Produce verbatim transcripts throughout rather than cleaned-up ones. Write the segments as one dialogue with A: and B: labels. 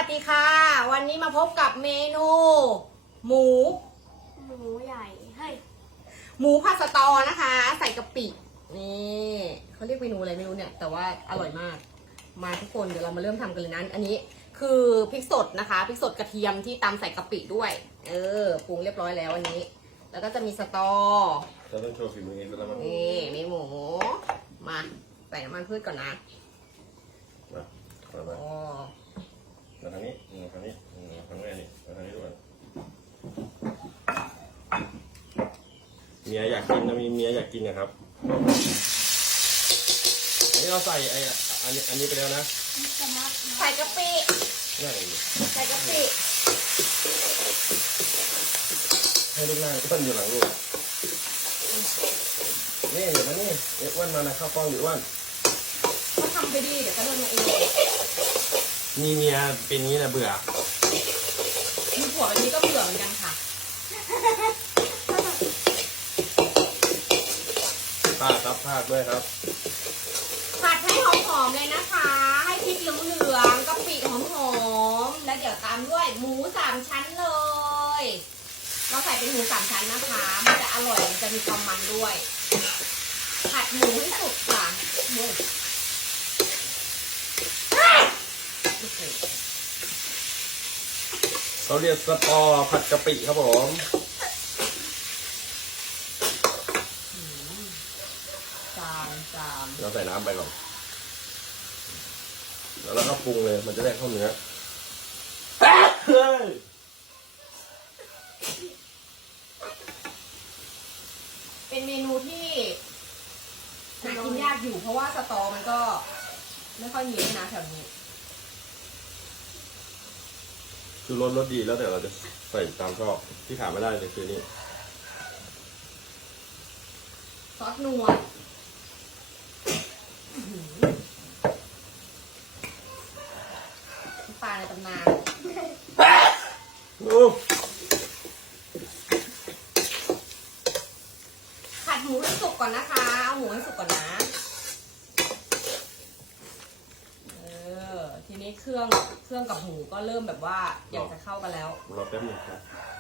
A: สดีค่ะวันนี้มาพบกับเมนู หมู
B: หมูใหญ่เฮ้ย
A: หมูผัดสตอนะคะ ใส่กะปินี่เขาเรียกเมนูอะไรไม่รู้เนี่ยแต่ว่าอร่อยมากมาทุกคนเดี๋ยวเรามาเริ่มทำกันเลยนะอันนี้คือพริกสดนะคะพริกสดกระเทียมที่ตำใส่กะปิด้วยเออปรุงเรียบร้อยแล้วอันนี้แล้วก็จะมีสตอ
C: เราต้องโชว์ฝีมือเองแล้วมั้ง
A: นี่มีหมูมาใส่น้ำมันพืชก่อนนะ
C: มาเอามา
A: อ๋อ
C: มาทางนี้มาทางนี้มาทางแม่นี่มาทางนี้ด้วยเมียอยากกินนะมีเมียอยากกินนะครับอันนี้เราใส่ไอ้อันนี้อันนี้ไปแล้วนะ
B: จะมัด
A: ใส่กะปิ
C: ง่าย
A: ใส่กะปิ
C: ให้ลูกนั่งต้นอยู่หลังลูกนี่เดี๋ยวมานี่เอ็ดอ้วนมานะข้าวกล้องอยู่อ้วน
A: ก็ทำไปดีเดี๋ยวก็เดินมาเอง
C: มีเมียเป็นนี้นะเบื่อ
A: มีผัวแบบนี้ก็เบื่อเหมือนกันค่ะ
C: ภาคครับภาคด้วยครับ
A: ผัดให้หอมๆเลยนะคะ ให้พริกเหลืองๆกะปิหอมๆแล้วเดี๋ยวตามด้วยหมูสามชั้นเลย เราใส่เป็นหมูสามชั้นนะคะ มันจะอร่อยมันจะมีความมันด้วย ผัดหมูให้สุกค่ะหมู
C: เขาเรียกสตอผัดกะปิครับผม
A: จานจาน
C: เราใส่น้ำไปก่อนแล้วเราก็ปรุงเลยมันจะได้เข้าเนื้อเฮ้ย
A: เป็นเมนูที่หากินยากอยู่เพราะว่าสตอมันก็ไม่ค่อยมีนะแถวนี้
C: คือรสรสดีแล้วแต่เราจะใส่ตามชอบที่ขาดไม่ได้เลยคือนี่
A: ซอสนัวอื้อหือน้ำปลาในตำนาน
C: โอ้
A: ผัดหมูให้สุกก่อนนะคะ เอาหมูให้สุกก่อนนะ เออ ทีนี้เครื่องเครื่องกับหมูก็เริ่มแบบว่าอยากจะเข้ากันแล้ว
C: รอแป๊บหนึงครับ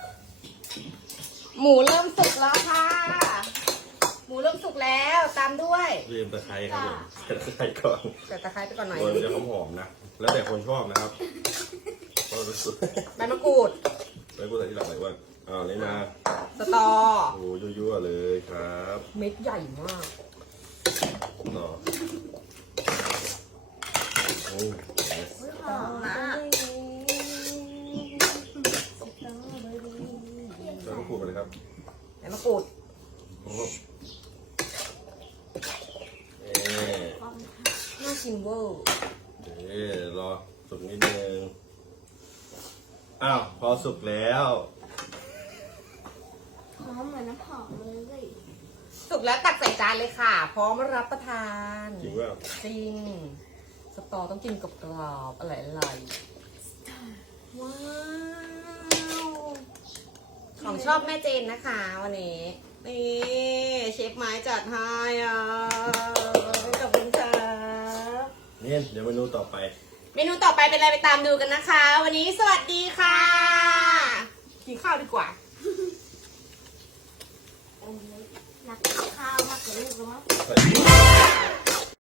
A: หมูเริ่มสุกแล้วค่ะ หมูเริ่มสุกแล้วตามด้วย
C: ลืมตะไคร้ครับผมใส่ตะไคร้ก่อน
A: ใส่ตะไคร้ไปก่อนหน่อย
C: มันจะหอมๆนะแล้วแต่คนชอบนะครับเพราะรู้สึก
A: ใบมะกรูด
C: ไปพูดอะไรที่หลังไหนว่าอ้าวนี่นะ
A: สตอ
C: โอ้ยั่วๆเลยครับ
A: เม็ดใหญ่มาก
C: ต่อโอ้ย
B: หอมมาก
C: เราต้องพูดไปเลยครับ
A: ใบมะกรูด
C: โอ้เอ๊ะ
A: น่าชิมเวอร์
C: เอ๊ะรอสุกนิดนึงอ้าวพอสุกแล้ว
B: หอมเหมือนน้ำหอมเลย
A: สุกแล้วตักใส่จานเลยค่ะ พร้อมรับประทาน
C: จริงว่า
A: จริง สตอต้องกินกับกรอบๆอร่อยๆว้าวของชอบแม่เจนนะคะวันนี้นี่เชฟไม้จัดให้อ่ะขอบคุณค่ะ
C: นี่เดี๋ยวเมนูต่อไป
A: เมนูต่อไปเป็นอะไรไปตามดูกันนะคะ วันนี้สวัสดีค่ะกินข้าวดีกว่า
B: รักข้าวมากกว่าลูกแล้วมั้ง
C: ใส่